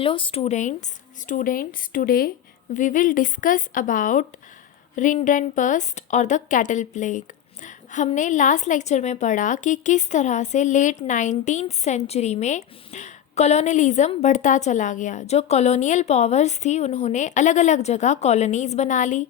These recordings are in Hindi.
Hello students, today we will discuss about Rindenpest और द कैटल प्लेग। हमने लास्ट लेक्चर में पढ़ा कि किस तरह से लेट 19th सेंचुरी में कॉलोनियलिज्म बढ़ता चला गया। जो कॉलोनियल पावर्स थी उन्होंने अलग अलग जगह कॉलोनीज़ बना ली।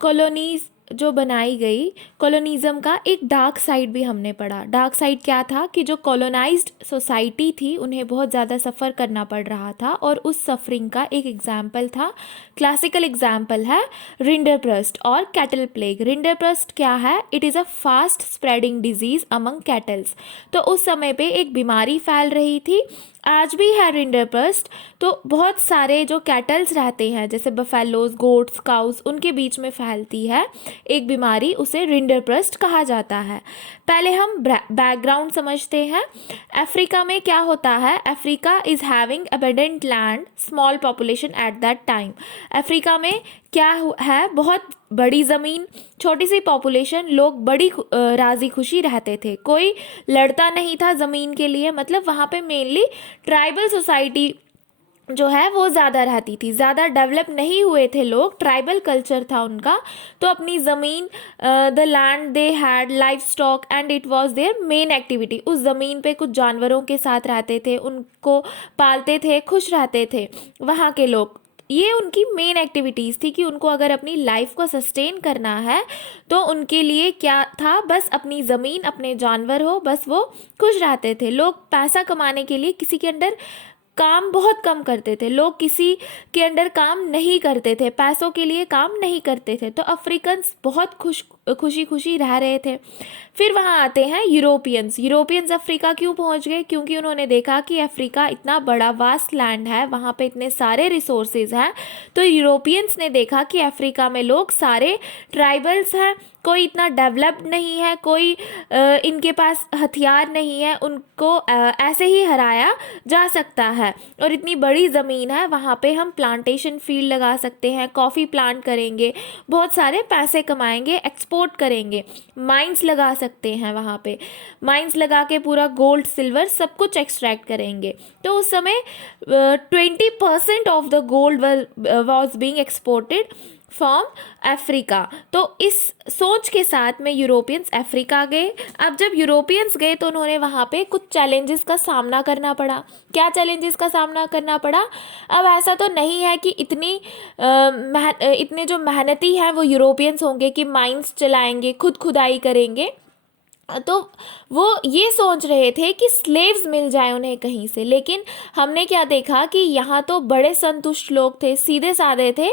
कॉलोनीज़ जो बनाई गई, कॉलोनिज़म का एक डार्क साइड भी हमने पढ़ा। डार्क साइड क्या था कि जो कॉलोनाइज्ड सोसाइटी थी उन्हें बहुत ज़्यादा सफ़र करना पड़ रहा था, और उस सफरिंग का एक एग्जाम्पल था, क्लासिकल एग्जाम्पल है रिंडरप्रस्ट और कैटल प्लेग। रिंडरप्रस्ट क्या है? It is a fast spreading disease among kettles. तो उस समय पे एक बीमारी फैल रही थी, आज भी है रिंडरप्रस्ट। तो बहुत सारे जो कैटल्स रहते हैं जैसे बफेलोज, गोट्स, काउस, उनके बीच में फैलती है एक बीमारी, उसे रिंडरप्रस्ट कहा जाता है। पहले हम बैकग्राउंड समझते हैं। अफ्रीका में क्या होता है? Africa is having abundant land, small population at that time. Africa में क्या है? बहुत बड़ी ज़मीन, छोटी सी पॉपुलेशन, लोग बड़ी राज़ी खुशी रहते थे, कोई लड़ता नहीं था ज़मीन के लिए। मतलब वहाँ पे मेनली ट्राइबल सोसाइटी जो है वो ज़्यादा रहती थी, ज़्यादा डेवलप नहीं हुए थे लोग, ट्राइबल कल्चर था उनका। तो अपनी ज़मीन, the land they had, livestock and it was their main activity. उस ज़मीन पे कुछ जानवरों के साथ रहते थे, उनको पालते थे, खुश रहते थे वहाँ के लोग। ये उनकी मेन एक्टिविटीज़ थी कि उनको अगर अपनी लाइफ को सस्टेन करना है तो उनके लिए क्या था? बस अपनी ज़मीन, अपने जानवर हो, बस वो खुश रहते थे। लोग पैसा कमाने के लिए किसी के अंडर काम बहुत कम करते थे, लोग किसी के अंडर काम नहीं करते थे, पैसों के लिए काम नहीं करते थे। तो अफ्रीकन्स बहुत खुशी खुशी रह रहे थे। फिर वहाँ आते हैं यूरोपियंस। यूरोपियंस अफ्रीका क्यों पहुँच गए? क्योंकि उन्होंने देखा कि अफ्रीका इतना बड़ा वास्ट लैंड है, वहाँ पे इतने सारे रिसोर्सेज हैं। तो यूरोपियंस ने देखा कि अफ्रीका में लोग सारे ट्राइबल्स हैं, कोई इतना डेवलप्ड नहीं है, कोई इनके पास हथियार नहीं है, उनको ऐसे ही हराया जा सकता है। और इतनी बड़ी ज़मीन है, वहाँ पे हम प्लांटेशन फील्ड लगा सकते हैं, कॉफ़ी प्लांट करेंगे, बहुत सारे पैसे कमाएंगे, एक्सपोर्ट करेंगे, माइंस लगा सकते हैं, वहाँ पे माइंस लगा के पूरा गोल्ड, सिल्वर सब कुछ एक्सट्रैक्ट करेंगे। तो उस समय 20% of the gold was being exported from Africa. तो इस सोच के साथ में यूरोपियंस अफ्रीका गए। अब जब यूरोपियंस गए तो उन्होंने वहाँ पे कुछ चैलेंजेस का सामना करना पड़ा। क्या चैलेंजेस का सामना करना पड़ा? अब ऐसा तो नहीं है कि इतने जो मेहनती हैं वो यूरोपियंस होंगे कि माइंस चलाएंगे, खुद खुदाई करेंगे। तो वो ये सोच रहे थे कि स्लेव्स मिल जाए उन्हें कहीं से। लेकिन हमने क्या देखा कि यहाँ तो बड़े संतुष्ट लोग थे, सीधे साधे थे,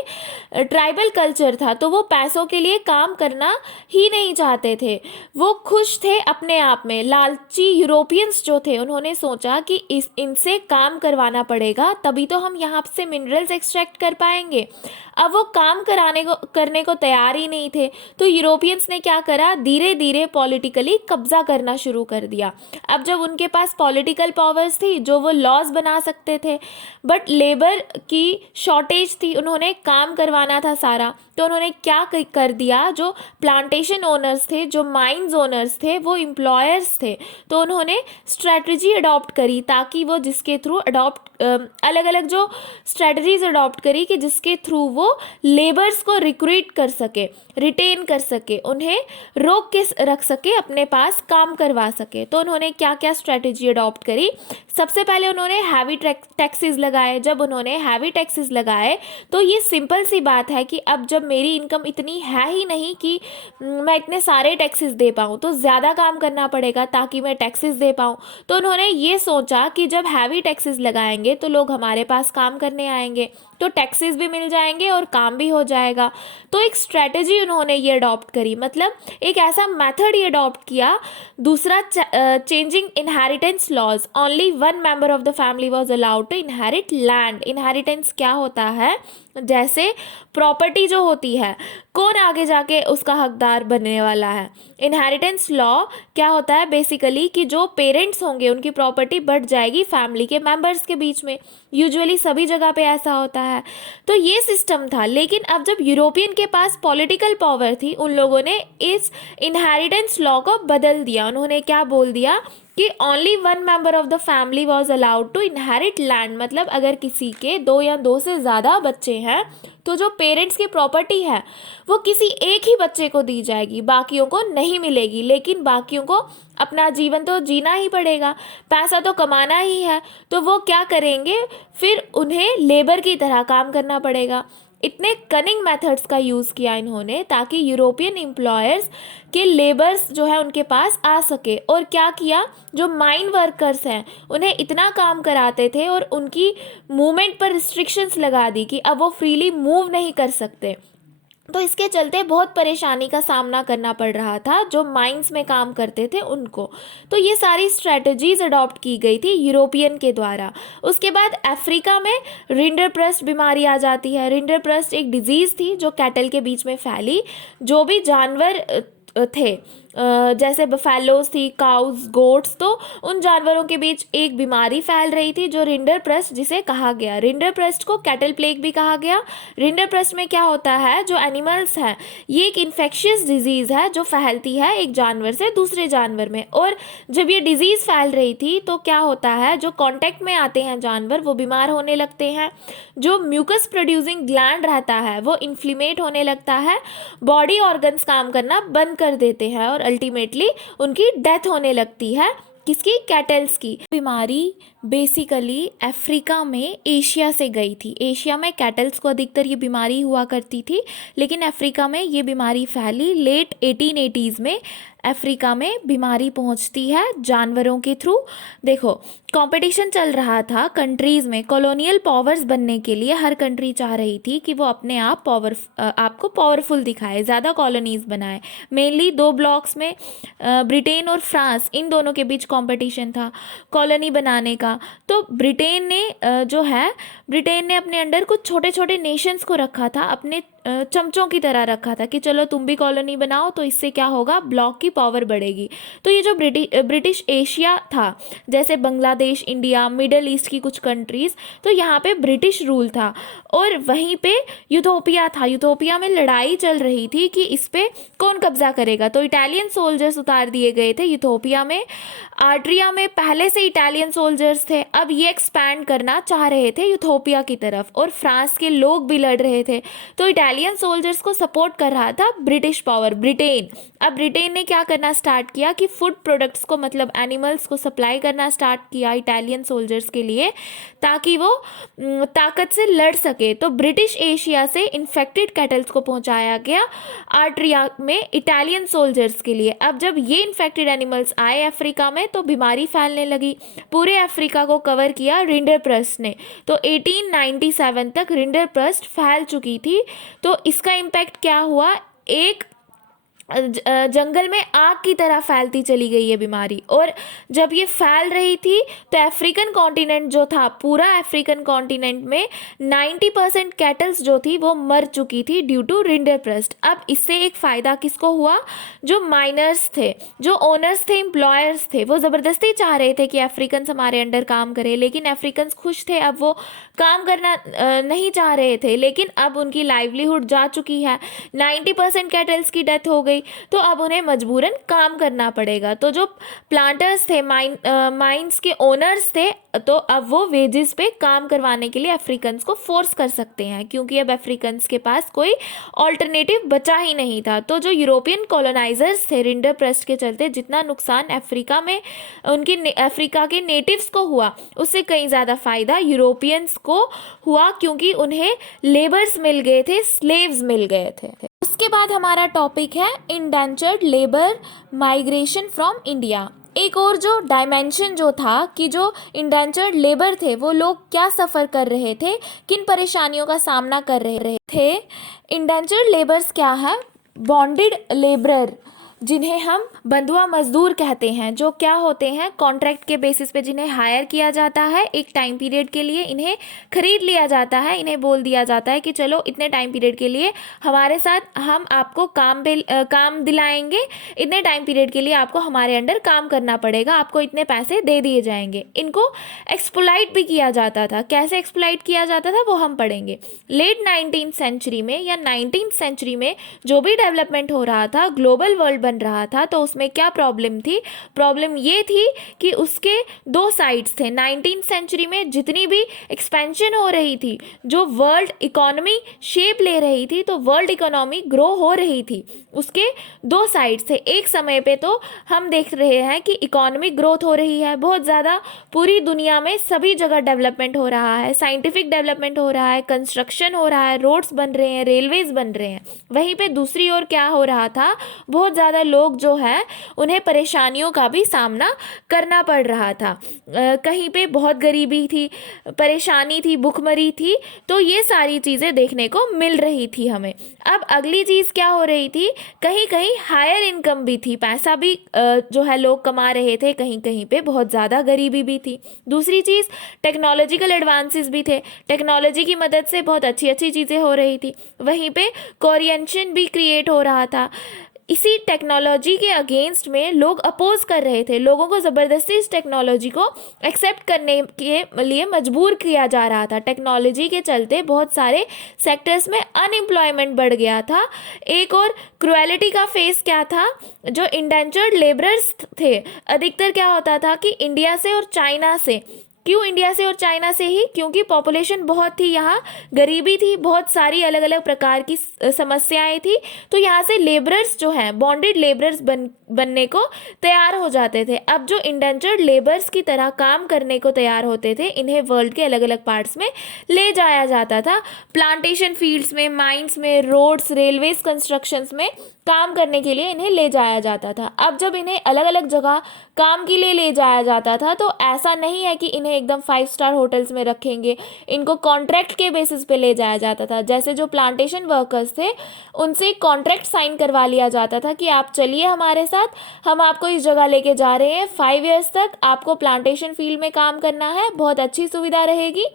ट्राइबल कल्चर था, तो वो पैसों के लिए काम करना ही नहीं चाहते थे, वो खुश थे अपने आप में। लालची यूरोपियंस जो थे उन्होंने सोचा कि इनसे काम करवाना पड़ेगा, तभी तो हम यहाँ से मिनरल्स एक्सट्रैक्ट कर पाएंगे। अब वो काम करने को तैयार ही नहीं थे। तो यूरोपियंस ने क्या करा? धीरे धीरे पॉलिटिकली कब्जा करना शुरू कर दिया। अब जब उनके पास पॉलिटिकल पावर्स थी, जो वो लॉज बना सकते थे, बट लेबर की शॉर्टेज थी, उन्होंने काम करवाना था सारा। तो उन्होंने क्या कर दिया? जो प्लांटेशन ओनर्स थे, जो माइंस ओनर्स थे, वो एम्प्लॉयर्स थे, तो उन्होंने स्ट्रेटजी अडॉप्ट करी ताकि वो जिसके थ्रू अलग अलग जो स्ट्रेटजीज अडॉप्ट करी कि जिसके थ्रू वो लेबर्स को रिक्रूट कर सके, रिटेन कर सके, उन्हें रोक के रख सके, अपने पास काम करवा सके। तो उन्होंने क्या क्या स्ट्रेटजी अडॉप्ट करी? सबसे पहले उन्होंने हैवी टैक्सेस लगाए। जब उन्होंने हैवी टैक्सेस लगाए तो ये सिंपल सी बात है कि अब जब मेरी इनकम इतनी है ही नहीं कि मैं इतने सारे टैक्सेस दे पाऊँ, तो ज़्यादा काम करना पड़ेगा ताकि मैं टैक्सेस दे पाऊँ। तो उन्होंने ये सोचा कि जब हैवी टैक्सेस लगाएंगे तो लोग हमारे पास काम करने आएंगे, तो टैक्सेस भी मिल जाएंगे और काम भी हो जाएगा। तो एक स्ट्रेटजी उन्होंने ये अडॉप्ट करी, मतलब एक ऐसा मेथड ये अडॉप्ट किया। दूसरा, changing inheritance laws. Only one member of the family was allowed to inherit land. Inheritance क्या होता है? जैसे प्रॉपर्टी जो होती है, कौन आगे जाके उसका हकदार बनने वाला है। इनहेरिटेंस लॉ क्या होता है बेसिकली कि जो पेरेंट्स होंगे उनकी प्रॉपर्टी बढ़ जाएगी फैमिली के मेंबर्स के बीच में, यूजुअली सभी जगह पे ऐसा होता है। तो ये सिस्टम था, लेकिन अब जब यूरोपियन के पास पॉलिटिकल पावर थी, उन लोगों ने इस इनहेरिटेंस लॉ को बदल दिया। उन्होंने क्या बोल दिया कि only one member of the family was allowed to inherit land. मतलब अगर किसी के 2 या 2 से ज़्यादा बच्चे हैं तो जो पेरेंट्स की प्रॉपर्टी है वो किसी एक ही बच्चे को दी जाएगी, बाकियों को नहीं मिलेगी। लेकिन बाकियों को अपना जीवन तो जीना ही पड़ेगा, पैसा तो कमाना ही है, तो वो क्या करेंगे, फिर उन्हें लेबर की तरह काम करना पड़ेगा। इतने कनिंग मेथड्स का यूज़ किया इन्होंने ताकि यूरोपियन एम्प्लॉयर्स के लेबर्स जो है उनके पास आ सके। और क्या किया, जो माइन वर्कर्स हैं उन्हें इतना काम कराते थे और उनकी मूवमेंट पर रिस्ट्रिक्शंस लगा दी कि अब वो फ्रीली मूव नहीं कर सकते। तो इसके चलते बहुत परेशानी का सामना करना पड़ रहा था जो माइंस में काम करते थे उनको। तो ये सारी स्ट्रेटजीज अडॉप्ट की गई थी यूरोपियन के द्वारा। उसके बाद अफ्रीका में रिंडरप्रस्ट बीमारी आ जाती है। रिंडरप्रस्ट एक डिजीज़ थी जो कैटल के बीच में फैली। जो भी जानवर थे जैसे बफेलोज थी, काउज, गोट्स, तो उन जानवरों के बीच एक बीमारी फैल रही थी जो रिंडरप्रस्ट जिसे कहा गया। रिंडरप्रस्ट को कैटल प्लेग भी कहा गया। रिंडरप्रस्ट में क्या होता है, जो एनिमल्स हैं, ये एक इन्फेक्शियस डिजीज़ है जो फैलती है एक जानवर से दूसरे जानवर में। और जब ये डिजीज़ फैल रही थी तो क्या होता है, जो कांटेक्ट में आते हैं जानवर वो बीमार होने लगते हैं। जो म्यूकस प्रोड्यूसिंग ग्लैंड रहता है वो इन्फ्लेमेट होने लगता है, बॉडी ऑर्गन्स काम करना बंद कर देते हैं और अल्टीमेटली उनकी डेथ होने लगती है। किसकी, कैटल्स की। बीमारी बेसिकली अफ्रीका में एशिया से गई थी। एशिया में कैटल्स को अधिकतर ये बीमारी हुआ करती थी, लेकिन अफ्रीका में ये बीमारी फैली। लेट 1880s में अफ्रीका में बीमारी पहुंचती है जानवरों के थ्रू। देखो, कंपटीशन चल रहा था कंट्रीज़ में कॉलोनियल पावर्स बनने के लिए। हर कंट्री चाह रही थी कि वो अपने आपको पावरफुल दिखाए, ज़्यादा कॉलोनीज़ बनाए। मेनली 2 ब्लॉक्स में ब्रिटेन और फ्रांस, इन दोनों के बीच कंपटीशन था कॉलोनी बनाने का। तो ब्रिटेन ने अपने अंडर कुछ छोटे छोटे नेशंस को रखा था, अपने चमचों की तरह रखा था कि चलो तुम भी कॉलोनी बनाओ, तो इससे क्या होगा, ब्लॉक की पावर बढ़ेगी। तो ये जो ब्रिटिश एशिया था, जैसे बांग्लादेश, इंडिया, मिडल ईस्ट की कुछ कंट्रीज़, तो यहाँ पे ब्रिटिश रूल था। और वहीं पे यूथोपिया था। यूथोपिया में लड़ाई चल रही थी कि इस पे कौन कब्जा करेगा। तो इटालियन सोल्जर्स उतार दिए गए थे यूथोपिया में। आर्ट्रिया में पहले से इटालियन सोल्जर्स थे, अब ये एक्सपैंड करना चाह रहे थे यूथोपिया की तरफ, और फ्रांस के लोग भी लड़ रहे थे। तो इटालियन सोल्जर्स को सपोर्ट कर रहा था ब्रिटिश पावर, ब्रिटेन। अब ब्रिटेन ने क्या करना स्टार्ट किया कि फूड प्रोडक्ट्स को, मतलब एनिमल्स को सप्लाई करना स्टार्ट किया इटालियन सोल्जर्स के लिए, ताकि वो ताकत से लड़ सके। तो ब्रिटिश एशिया से इन्फेक्टेड कैटल्स को पहुंचाया गया आर्ट्रिया में इटालियन सोल्जर्स के लिए। अब जब ये इन्फेक्टेड एनिमल्स आए अफ्रीका में तो बीमारी फैलने लगी। पूरे अफ्रीका को कवर किया रिंडरप्रस्ट ने। तो 1897 तक रिंडरप्रस्ट फैल चुकी थी। तो इसका इम्पैक्ट क्या हुआ, एक जंगल में आग की तरह फैलती चली गई ये बीमारी। और जब ये फैल रही थी तो अफ्रीकन कॉन्टिनेंट जो था, पूरा अफ्रीकन कॉन्टिनेंट में 90% कैटल्स जो थी वो मर चुकी थी ड्यू टू रिंडरप्रस्ट। अब इससे एक फ़ायदा किसको हुआ, जो माइनर्स थे, जो ओनर्स थे, एम्प्लॉयर्स थे, वो ज़बरदस्ती चाह रहे थे कि अफ्रीकन हमारे अंडर काम करें, लेकिन अफ्रीकन खुश थे। अब वो काम करना नहीं चाह रहे थे, लेकिन अब उनकी लाइवलीहुड जा चुकी है। 90% कैटल्स की डेथ हो गई, तो अब उन्हें मजबूरन काम करना पड़ेगा। तो जो प्लांटर्स थे, माइंस के ओनर्स थे, तो अब वो वेजेस पे काम करवाने के लिए अफ्रीकन्स को फोर्स कर सकते हैं, क्योंकि अब अफ्रीकन्स के पास कोई ऑल्टरनेटिव बचा ही नहीं था। तो जो यूरोपियन कॉलोनाइजर्स थे, रिंडरप्रस्ट के चलते जितना नुकसान अफ्रीका में अफ्रीका के नेटिव्स को हुआ, उससे कहीं ज़्यादा फ़ायदा यूरोपियंस को हुआ, क्योंकि उन्हें लेबर्स मिल गए थे, स्लेव्स मिल गए थे। उसके बाद हमारा टॉपिक है indentured labour migration from India. एक और जो डायमेंशन जो था कि जो इंडेंचर्ड लेबर थे वो लोग क्या सफ़र कर रहे थे, किन परेशानियों का सामना कर रहे थे। इंडेंचर्ड लेबर्स क्या है, बॉन्डेड लेबरर, जिन्हें हम बंधुआ मजदूर कहते हैं, जो क्या होते हैं, कॉन्ट्रैक्ट के बेसिस पे जिन्हें हायर किया जाता है एक टाइम पीरियड के लिए, इन्हें खरीद लिया जाता है, इन्हें बोल दिया जाता है कि चलो इतने टाइम पीरियड के लिए हमारे साथ हम आपको काम दिलाएंगे, इतने टाइम पीरियड के लिए आपको हमारे अंडर काम करना पड़ेगा, आपको इतने पैसे दे दिए जाएंगे। इनको एक्सप्लॉइट भी किया जाता था। कैसे एक्सप्लॉइट किया जाता था वो हम पढ़ेंगे। लेट 19th सेंचुरी में या 19th सेंचुरी में जो भी डेवलपमेंट हो रहा था, ग्लोबल वर्ल्ड बन रहा था, तो उसमें क्या प्रॉब्लम थी? प्रॉब्लम ये थी कि उसके दो साइड्स थे। 19th सेंचुरी में जितनी भी एक्सपेंशन हो रही थी, जो वर्ल्ड इकोनॉमी शेप ले रही थी, तो वर्ल्ड इकोनॉमी ग्रो हो रही थी, उसके दो साइड्स थे। एक समय पे तो हम देख रहे हैं कि इकोनॉमिक ग्रोथ हो रही है बहुत ज़्यादा, पूरी दुनिया में सभी जगह डेवलपमेंट हो रहा है, साइंटिफिक डेवलपमेंट हो रहा है, कंस्ट्रक्शन हो रहा है, रोड्स बन रहे हैं, रेलवेज बन रहे हैं। वहीं पे दूसरी ओर क्या हो रहा था? बहुत ज़्यादा लोग जो है उन्हें परेशानियों का भी सामना करना पड़ रहा था। कहीं पे बहुत गरीबी थी, परेशानी थी, भुखमरी थी, तो ये सारी चीज़ें देखने को मिल रही थी हमें। अब अगली चीज़ क्या हो रही थी? कहीं कहीं हायर इनकम भी थी, पैसा भी जो है लोग कमा रहे थे, कहीं कहीं पे बहुत ज़्यादा गरीबी भी थी। दूसरी चीज़, टेक्नोलॉजिकल एडवांसेस भी थे, टेक्नोलॉजी की मदद से बहुत अच्छी अच्छी चीज़ें हो रही थी। वहीं पे कोरिएंशन भी क्रिएट हो रहा था। इसी टेक्नोलॉजी के अगेंस्ट में लोग अपोज कर रहे थे, लोगों को ज़बरदस्ती इस टेक्नोलॉजी को एक्सेप्ट करने के लिए मजबूर किया जा रहा था। टेक्नोलॉजी के चलते बहुत सारे सेक्टर्स में अनएम्प्लॉयमेंट बढ़ गया था। एक और क्रुएलिटी का फेस क्या था? जो इंडेंचर्ड लेबरर्स थे, अधिकतर क्या होता था कि इंडिया से और चाइना से। क्यों इंडिया से और चाइना से ही? क्योंकि पॉपुलेशन बहुत थी, यहाँ गरीबी थी, बहुत सारी अलग अलग प्रकार की समस्याएं थी, तो यहाँ से लेबरर्स जो हैं, बॉन्डेड लेबरर्स बनने को तैयार हो जाते थे। अब जो इंडेंचर्ड लेबर्स की तरह काम करने को तैयार होते थे, इन्हें वर्ल्ड के अलग अलग पार्ट्स में ले जाया जाता था, प्लांटेशन फील्ड्स में, माइंस में, रोड्स, रेलवेज कंस्ट्रक्शंस में काम करने के लिए इन्हें ले जाया जाता था। अब जब इन्हें अलग अलग जगह काम के लिए ले जाया जाता था, तो ऐसा नहीं है कि इन्हें एकदम 5 स्टार होटल्स में रखेंगे, इनको कॉन्ट्रैक्ट के बेसिस पे ले जाया जाता था। जैसे जो प्लांटेशन वर्कर्स थे, उनसे कॉन्ट्रैक्ट साइन करवा लिया जाता था कि आप चलिए हमारे साथ, हम आपको इस जगह लेके जा रहे हैं, 5 ईयर्स तक आपको प्लांटेशन फील्ड में काम करना है, बहुत अच्छी सुविधा रहेगी।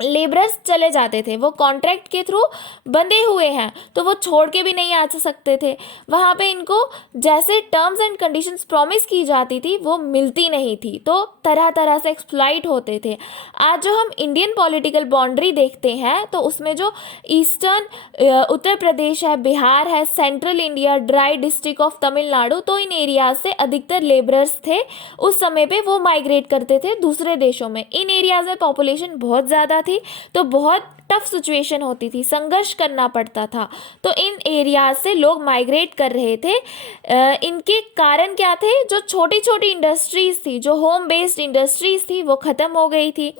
लेबरर्स चले जाते थे, वो कॉन्ट्रैक्ट के थ्रू बंधे हुए हैं, तो वो छोड़ के भी नहीं आ सकते थे। वहाँ पे इनको जैसे टर्म्स एंड कंडीशंस प्रॉमिस की जाती थी वो मिलती नहीं थी, तो तरह तरह से एक्सप्लॉइट होते थे। आज जो हम इंडियन पॉलिटिकल बाउंड्री देखते हैं, तो उसमें जो ईस्टर्न उत्तर प्रदेश है, बिहार है, central India, dry district of Tamil Nadu, तो इन एरियाज से अधिकतर लेबरर्स थे उस समय पे, वो माइग्रेट करते थे दूसरे देशों में। इन एरियाज में पॉपुलेशन बहुत ज़्यादा थी, तो बहुत टफ सिचुएशन होती थी, संघर्ष करना पड़ता था, तो इन एरियाज से लोग माइग्रेट कर रहे थे। इनके कारण क्या थे? जो छोटी छोटी इंडस्ट्रीज़ थी, जो होम बेस्ड इंडस्ट्रीज़ थी, वो ख़त्म हो गई थी।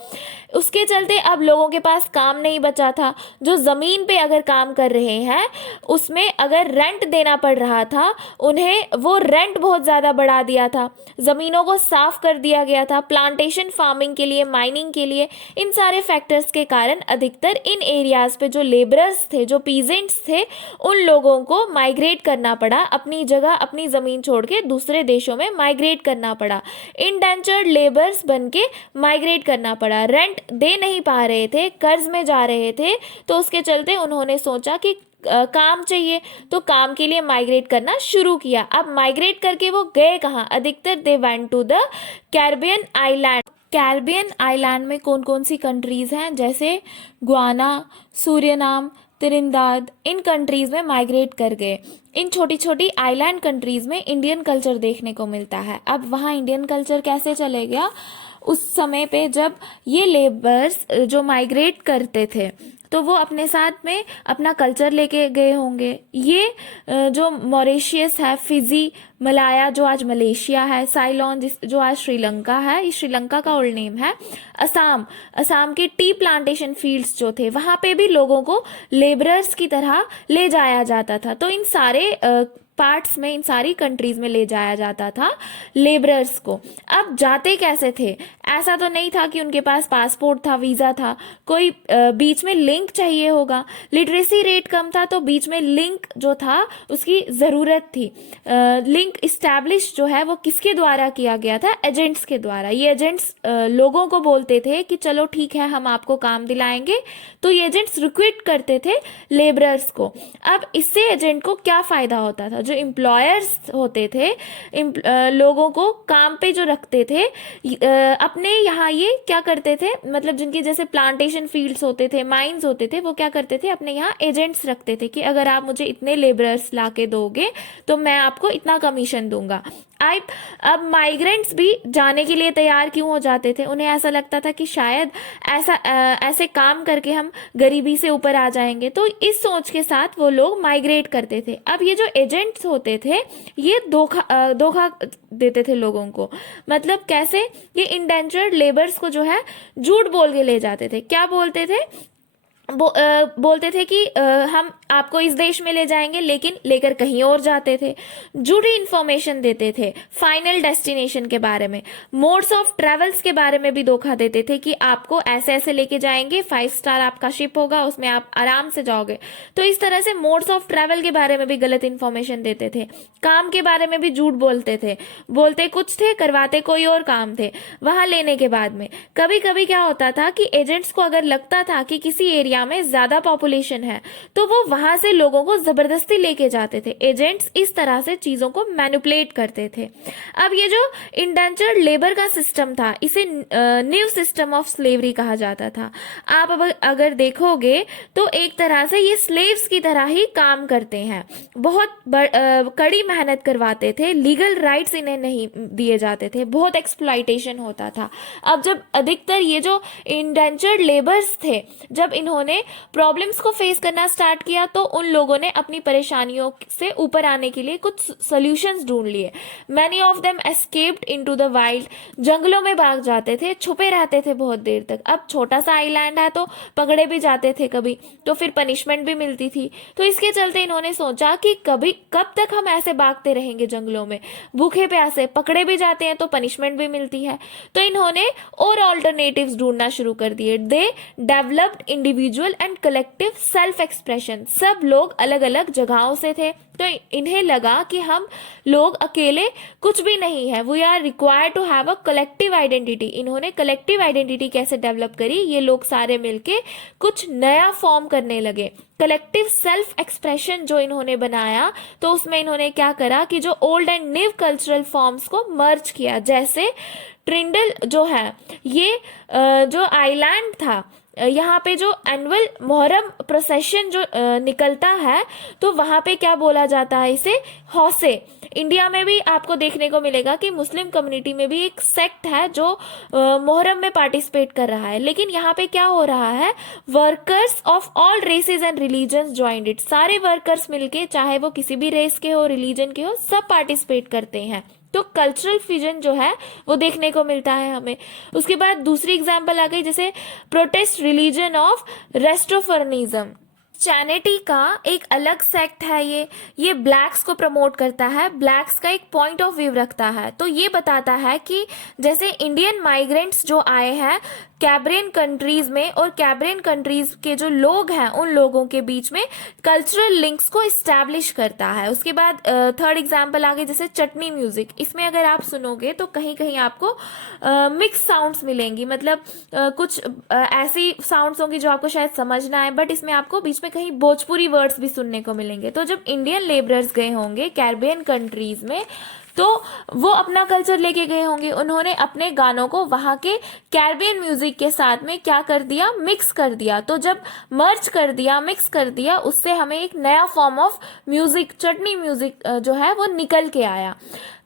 उसके चलते अब लोगों के पास काम नहीं बचा था। जो ज़मीन पे अगर काम कर रहे हैं, उसमें अगर रेंट देना पड़ रहा था उन्हें, वो रेंट बहुत ज़्यादा बढ़ा दिया था, ज़मीनों को साफ़ कर दिया गया था प्लांटेशन फार्मिंग के लिए, माइनिंग के लिए। इन सारे फैक्टर्स के कारण अधिकतर इन एरियाज़ पे जो लेबरर्स थे, जो पीजेंट्स थे, उन लोगों को माइग्रेट करना पड़ा, अपनी जगह, अपनी ज़मीन छोड़ के दूसरे देशों में माइग्रेट करना पड़ा, इंडेंचर्ड लेबर्स बन के माइग्रेट करना पड़ा। रेंट दे नहीं पा रहे थे, कर्ज में जा रहे थे, तो उसके चलते उन्होंने सोचा कि काम चाहिए, तो काम के लिए माइग्रेट करना शुरू किया। अब माइग्रेट करके वो गए कहाँ? अधिकतर they went to the Caribbean island. Caribbean island में कौन कौन सी कंट्रीज़ हैं? जैसे गुआना, सूरिनाम, त्रिनिदाद, इन कंट्रीज़ में माइग्रेट कर गए। इन छोटी छोटी आइलैंड कंट्रीज़ में इंडियन कल्चर देखने को मिलता है। अब वहाँ इंडियन कल्चर कैसे चले गया? उस समय पे जब ये लेबर्स जो माइग्रेट करते थे, तो वो अपने साथ में अपना कल्चर लेके गए होंगे। ये जो मॉरिशियस है, फिजी, मलाया जो आज मलेशिया है, साइलोन जो आज श्रीलंका है, ये श्रीलंका का ओल्ड नेम है, असम के टी प्लांटेशन फील्ड्स जो थे, वहाँ पे भी लोगों को लेबरर्स की तरह ले जाया जाता था। तो इन सारे पार्ट्स में, इन सारी कंट्रीज में ले जाया जाता था लेबरर्स को। अब जाते कैसे थे? ऐसा तो नहीं था कि उनके पास पासपोर्ट था, वीज़ा था, कोई बीच में लिंक चाहिए होगा। लिटरेसी रेट कम था तो बीच में लिंक जो था उसकी ज़रूरत थी। लिंक इस्टेब्लिश जो है वो किसके द्वारा किया गया था? एजेंट्स के द्वारा। ये एजेंट्स लोगों को बोलते थे कि चलो ठीक है, हम आपको काम दिलाएंगे, तो ये एजेंट्स रिक्रूट करते थे लेबरर्स को। अब इससे एजेंट को क्या फ़ायदा होता था? जो एम्प्लॉयर्स होते थे, लोगों को काम पे जो रखते थे, अपने यहाँ ये क्या करते थे, मतलब जिनके जैसे प्लांटेशन फील्ड्स होते थे, माइंस होते थे, वो क्या करते थे, अपने यहाँ एजेंट्स रखते थे कि अगर आप मुझे इतने लेबरर्स ला के दोगे तो मैं आपको इतना कमीशन दूंगा। अब माइग्रेंट्स भी जाने के लिए तैयार क्यों हो जाते थे? उन्हें ऐसा लगता था कि शायद ऐसे काम करके हम गरीबी से ऊपर आ जाएंगे, तो इस सोच के साथ वो लोग माइग्रेट करते थे। अब ये जो एजेंट्स होते थे ये धोखा देते थे लोगों को। मतलब कैसे? ये इंडेंचर्ड लेबर्स को जो है झूठ बोल के ले जाते थे। क्या बोलते थे? बोलते थे कि हम आपको इस देश में ले जाएंगे, लेकिन लेकर कहीं और जाते थे। झूठी इंफॉर्मेशन देते थे फाइनल डेस्टिनेशन के बारे में, मोड्स ऑफ ट्रेवल्स के बारे में भी धोखा देते थे कि आपको ऐसे ऐसे लेके जाएंगे, 5 स्टार आपका शिप होगा, उसमें आप आराम से जाओगे। तो इस तरह से मोड्स ऑफ ट्रेवल के बारे में भी गलत इंफॉर्मेशन देते थे। काम के बारे में भी झूठ बोलते थे, बोलते कुछ थे, करवाते कोई और काम थे वहां लेने के बाद में। कभी कभी क्या होता था कि एजेंट्स को अगर लगता था कि किसी एरिया में ज्यादा पॉपुलेशन है तो वो वहां से लोगों को जबरदस्ती लेके जाते थे। एजेंट्स इस तरह से चीजों को मैनिपुलेट करते थे। अब ये जो इंडेंचर्ड लेबर का सिस्टम था, इसे न्यू सिस्टम ऑफ स्लेवरी कहा जाता था। आप अब अगर देखोगे तो एक तरह से ये स्लेव्स की तरह ही काम करते हैं, बहुत कड़ी मेहनत करवाते थे, लीगल राइट्स इन्हें नहीं दिए जाते थे, बहुत एक्सप्लॉइटेशन होता था। अब जब अधिकतर ये जो इंडेंचर्ड लेबर्स थे, जब इन्होंने प्रॉब्लम्स को फेस करना स्टार्ट किया तो उन लोगों ने अपनी परेशानियों से ऊपर आने के लिए कुछ सॉल्यूशंस ढूंढ लिए। Many of them escaped into the wild, जंगलों में भाग जाते थे, छुपे रहते थे बहुत देर तक। अब छोटा सा आइलैंड है तो पकड़े भी जाते थे कभी, तो फिर पनिशमेंट भी मिलती थी। तो इसके चलते इन्होंने सोचा कि कब तक हम ऐसे भागते रहेंगे जंगलों में, भूखे प्यासे, पकड़े भी जाते हैं तो पनिशमेंट भी मिलती है। तो इन्होंने और ऑल्टरनेटिव्स ढूंढना शुरू कर दिए। They developed individual and collective self expression. सब लोग अलग अलग जगहों से थे, तो इन्हें लगा कि हम लोग अकेले कुछ भी नहीं है, we are required to have a collective identity. इन्होंने कलेक्टिव आइडेंटिटी कैसे डेवलप करी? ये लोग सारे मिलके कुछ नया फॉर्म करने लगे, कलेक्टिव सेल्फ एक्सप्रेशन जो इन्होंने बनाया। तो उसमें इन्होंने क्या करा कि जो old and new cultural forms को मर्ज किया। जैसे ट्रिंडल जो है, ये जो आइलैंड था, यहाँ पे जो एनुअल मोहर्रम प्रोसेशन जो निकलता है, तो वहाँ पे क्या बोला जाता है? इसे हौसे। इंडिया में भी आपको देखने को मिलेगा कि मुस्लिम कम्युनिटी में भी एक सेक्ट है जो मोहर्रम में पार्टिसिपेट कर रहा है। लेकिन यहाँ पे क्या हो रहा है? Workers of all races and religions joined it. सारे वर्कर्स मिलके, चाहे वो किसी भी रेस के हो, रिलीजन के हो, सब पार्टिसिपेट करते हैं। तो कल्चरल फ्यूजन जो है वो देखने को मिलता है हमें। उसके बाद दूसरी एग्जांपल आ गई, जैसे प्रोटेस्ट रिलीजन ऑफ रेस्टोफर्निज्म। चैरिटी का एक अलग सेक्ट है। ये ब्लैक्स को प्रमोट करता है, ब्लैक्स का एक पॉइंट ऑफ व्यू रखता है। तो ये बताता है कि जैसे इंडियन माइग्रेंट्स जो आए हैं कैब्रियन कंट्रीज में, और कैब्रियन कंट्रीज के जो लोग हैं उन लोगों के बीच में कल्चरल लिंक्स को इस्टेब्लिश करता है। उसके बाद थर्ड एग्जांपल आगे, जैसे चटनी म्यूजिक। इसमें अगर आप सुनोगे तो कहीं कहीं आपको मिक्स साउंड्स मिलेंगी, मतलब कुछ ऐसी साउंड्स होंगी जो आपको शायद समझ ना आए, बट इसमें आपको बीच में कहीं भोजपुरी वर्ड्स भी सुनने को मिलेंगे। तो जब इंडियन लेबरर्स गए होंगे कैरिबियन कंट्रीज में, तो वो अपना कल्चर लेके गए होंगे, उन्होंने अपने गानों को वहाँ के कैरिबियन म्यूजिक के साथ में क्या कर दिया? मिक्स कर दिया। तो जब मर्ज कर दिया, मिक्स कर दिया, उससे हमें एक नया form of music, chutney music जो है वो निकल के आया।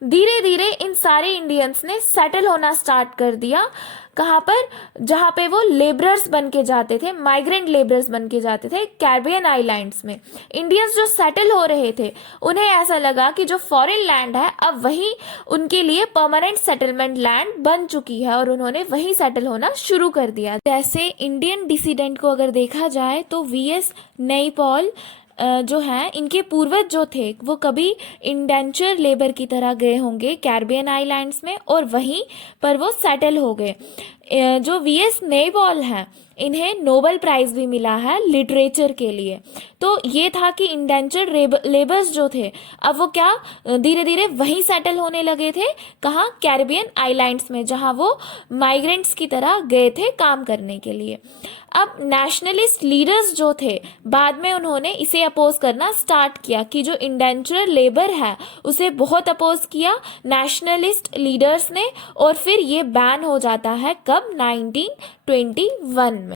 धीरे धीरे इन सारे इंडियंस ने सेटल होना स्टार्ट कर दिया। कहाँ पर? जहाँ पे वो लेबरर्स बन के जाते थे, माइग्रेंट लेबरर्स बन के जाते थे कैरिबियन आइलैंड्स में। इंडियंस जो सेटल हो रहे थे उन्हें ऐसा लगा कि जो फॉरेन लैंड है अब वही उनके लिए परमानेंट सेटलमेंट लैंड बन चुकी है, और उन्होंने वहीं सेटल होना शुरू कर दिया। जैसे इंडियन डिसीडेंट को अगर देखा जाए तो वीएस नैयपॉल जो हैं इनके पूर्वज जो थे वो कभी इंडेंचर लेबर की तरह गए होंगे कैरिबियन आइलैंड्स में और वहीं पर वो सेटल हो गए। जो वीएस नेबॉल हैं इन्हें नोबेल प्राइज़ भी मिला है लिटरेचर के लिए। तो ये था कि इंडेंचर्ड लेबर्स जो थे अब वो क्या धीरे धीरे वहीं सेटल होने लगे थे, कहाँ, कैरिबियन आइलैंड्स में, जहाँ वो माइग्रेंट्स की तरह गए थे काम करने के लिए। अब नेशनलिस्ट लीडर्स जो थे बाद में उन्होंने इसे अपोज करना स्टार्ट किया कि जो इंडेंचर लेबर है उसे बहुत अपोज किया नेशनलिस्ट लीडर्स ने, और फिर ये बैन हो जाता है कब, 1921 में।